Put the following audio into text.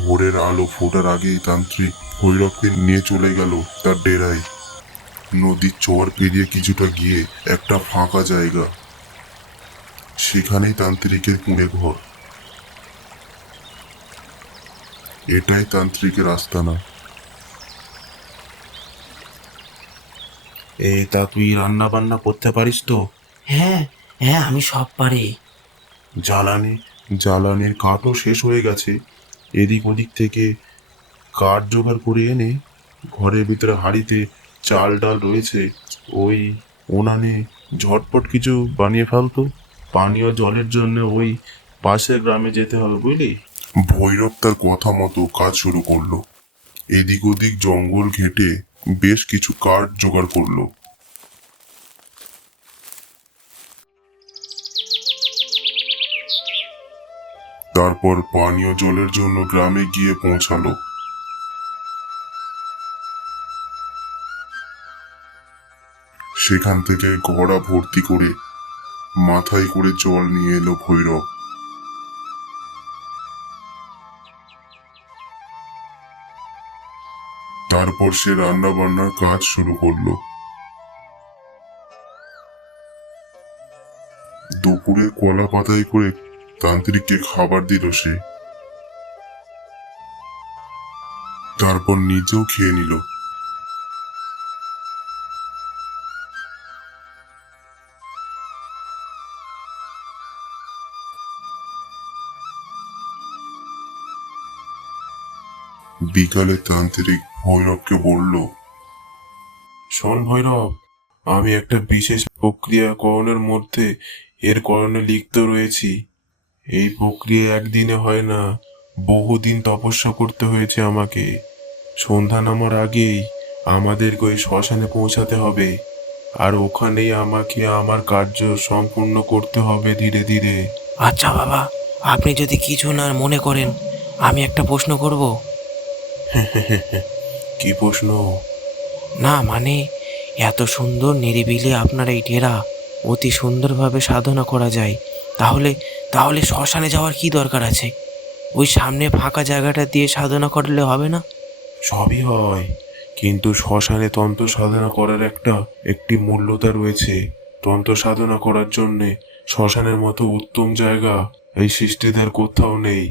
ভোরের আলো ফোটার আগেই তান্ত্রিক ভৈরবকে নিয়ে চলে গেল তার ডেরায়। নদীর চর পেরিয়ে কিছুটা গিয়ে একটা ফাঁকা জায়গা, সেখানেই তান্ত্রিকের কুঁড়ে ঘর। এটাই তান্ত্রিকের আস্তানা। তা তুই রান্না বান্না করতে পারিস তো? হ্যাঁ হ্যাঁ, আমি সব পারি। জ্বালানির কাঠও শেষ হয়ে গেছে। এদিক ওদিক থেকে কাঠ জোগাড় করে এনে ঘরের ভিতরে হাঁড়িতে চাল ডাল রয়েছে, ওই উনানে ঝটপট কিছু বানিয়ে ফেলতো। পানীয় জলের জন্য ওই পাশের গ্রামে যেতে হবে, বুঝলি। ভৈরব তার কথা মতো কাজ শুরু করলো। এদিক ওদিক জঙ্গল ঘেঁটে বেশ কিছু কাঠ জোগাড় করলো। তারপর পানীয় জলের জন্য গ্রামে গিয়ে পৌঁছালো। সেখান থেকে ঘোড়া ভর্তি করে মাথায় করে জল নিয়ে এলো ভৈরব। তারপর সে রান্না বান্নার কাজ শুরু করলো। দুপুরে কলা পাতায় করে তান্ত্রিককে খাবার দিল সে। তারপর নিজেও খেয়ে নিল। বিকালে তান্ত্রিক ভৈরবকে বলল, শোন ভৈরব, আমি একটা বিশেষ প্রক্রিয়াকরণের মধ্যে এর করণে লিপ্ত রয়েছি। এই প্রক্রিয়া একদিনে হয় না, বহুদিন তপস্যা করতে হয়েছে আমাকে। সন্ধ্যা নামার আগেই আমাদেরকে ওই শ্মশানে পৌঁছাতে হবে, আর ওখানেই আমাকে আমার কার্য সম্পূর্ণ করতে হবে ধীরে ধীরে। আচ্ছা বাবা, আপনি যদি কিছু না মনে করেন, আমি একটা প্রশ্ন করব। কি প্রশ্ন? না মানে, এত সুন্দর নিরিবিলি আপনার এই ডেরা, অতি সুন্দরভাবে সাধনা করা যায়, তাহলে তাহলে শ্মশানে যাওয়ার কি দরকার আছে? ওই সামনে ফাঁকা জায়গাটা দিয়ে সাধনা করলে হবে না? সবই হয়, কিন্তু শ্মশানে তন্ত্র সাধনা করার একটি মূল্যতা রয়েছে। তন্ত্র সাধনা করার জন্যে শ্মশানের মতো উত্তম জায়গা এই সৃষ্টিতে আর কোথাও নেই।